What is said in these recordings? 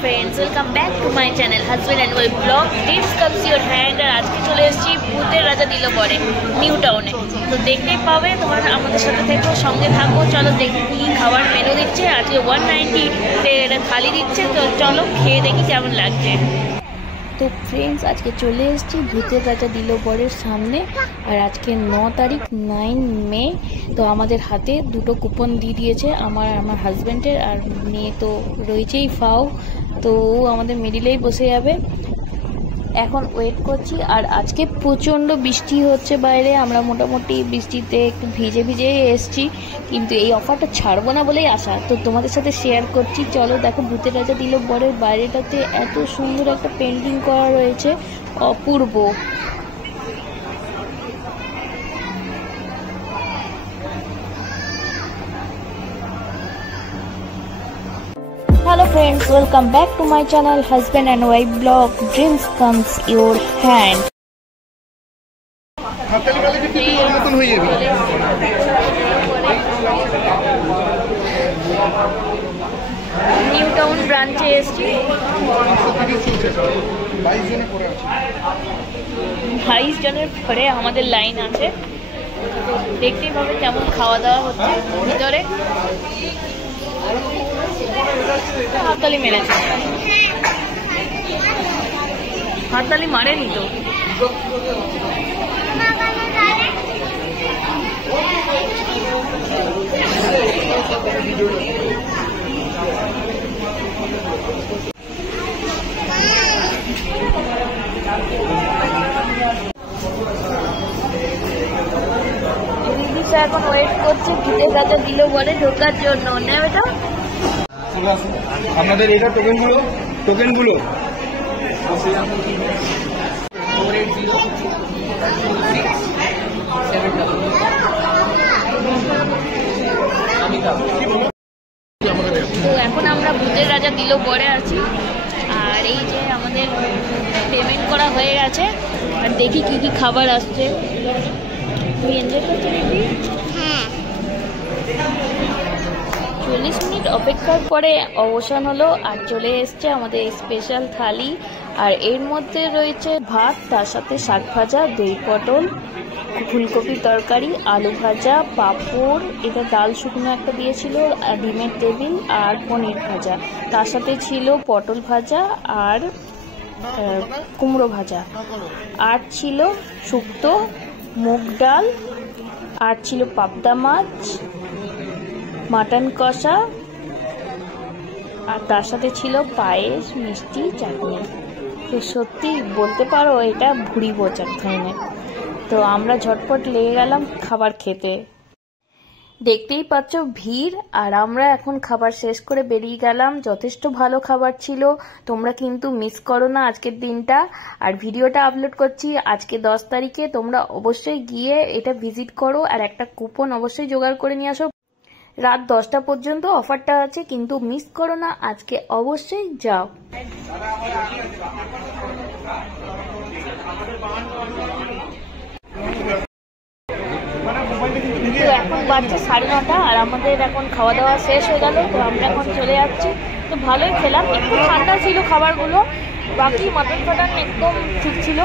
Friends welcome back to my channel husband and wife blog dreams comes your hand. আর আজকে চলে এসেছি ভূতের রাজা দিল বরে নিউ টাউনে। তো দেখতেই পাবে, তোমরা আমাদের সাথে থেকো, সঙ্গে থাকো। চলো দেখি কী খাবার মেনু দিচ্ছে। আজকে 190 এটা থালি দিচ্ছে, তো চলো খেয়ে দেখি কেমন লাগছে। তো ফ্রেন্ডস আজকে চলে এসেছি ভূতের রাজা দিল বরের সামনে। আর আজকে 9 তারিখ 9 মে। তো আমাদের হাতে দুটো কুপন দিয়ে দিয়েছে, আমার হাজব্যান্ডের, আর মেয়ে তো রয়েছেই ফাও। তো ও আমাদের মিডিলেই বসে যাবে। এখন ওয়েট করছি। আর আজকে প্রচণ্ড বৃষ্টি হচ্ছে বাইরে, আমরা মোটামুটি বৃষ্টিতে একটু ভিজে ভিজে এসছি, কিন্তু এই অফারটা ছাড়বো না বলেই আসা। তো তোমাদের সাথে শেয়ার করছি। চলো দেখো, ভূতের রাজা দিল বরের বাইরেটাতে এত সুন্দর একটা পেন্টিং করা রয়েছে, অপূর্ব। Hello friends, welcome back to my channel husband and wife blog dreams comes your hand. New town ব্রাঞ্চে এসেছি। 22 জনের পরে আমাদের লাইন আছে। দেখতেই পাবে কেমন খাওয়া দাওয়া হচ্ছে ভিতরে। হাততালি মেরেছে, হাততালি মারেনি তো। এখন ওয়েট করছে ভূতের রাজা দিল বলে ঢোকার জন্য। না বেটা, আপনাদের এটা টোকেনগুলো তো এখন আমরা ভূতের রাজা দিল বরে আছি। আর এই যে আমাদের পেমেন্ট করা হয়ে গেছে। আর দেখি কি কি খাবার আসছে। তুই এনজয় করছি নাকি? হ্যাঁ। 40 মিনিট অপেক্ষার পরে অবসান হলো। আর চলে এসছে আমাদের স্পেশাল থালি। আর এর মধ্যে রয়েছে ভাত, তার সাথে শাক ভাজা, দই পটল, ফুলকপি তরকারি, আলু ভাজা, পাঁপড়, এটা ডাল শুকনো একটা দিয়েছিল, আর ডিমের টেবিল, আর পনির ভাজা। তার সাথে ছিল পটল ভাজা আর কুমড়ো ভাজা। আর ছিল শুক্তো, মুগ ডাল, আর ছিল পাবদা মাছ, মাটন কষা, আর তার সাথে ছিল পায়েস, মিষ্টি, চাটনি। তো সত্যি বলতে পারো এটা ভুড়ি বোচ এক ধরনের। তো আমরা ঝটপট লেগে গেলাম খাবার খেতে। দেখতেই পাচ্ছ ভিড়। আর আমরা এখন খাবার শেষ করে বেরিয়ে গেলাম। যথেষ্ট ভালো খাবার ছিল, তোমরা কিন্তু মিস করো না আজকের দিনটা। আর ভিডিওটা আপলোড করছি আজকে 10 তারিখে। তোমরা অবশ্যই গিয়ে এটা ভিজিট করো, আর একটা কুপন অবশ্যই জোগাড় করে নিয়ে আসো। রাত 10টা পর্যন্ত অফারটা আছে, কিন্তু মিস করো না, আজকে অবশ্যই যাও। এখন বাজছে 9:30, আর আমাদের এখন খাওয়া দাওয়া শেষ হয়ে গেল। তো আমরা এখন চলে যাচ্ছি। তো ভালোই খেলাম, একটু ঠান্ডা ছিল খাবারগুলো, বাকি মাটন ফাটন একদম ঠিক ছিল।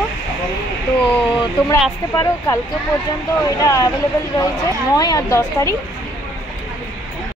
তো তোমরা আসতে পারো, কালকে পর্যন্ত এটা অ্যাভেলেবেল রয়েছে, 9 আর 10 তারিখ।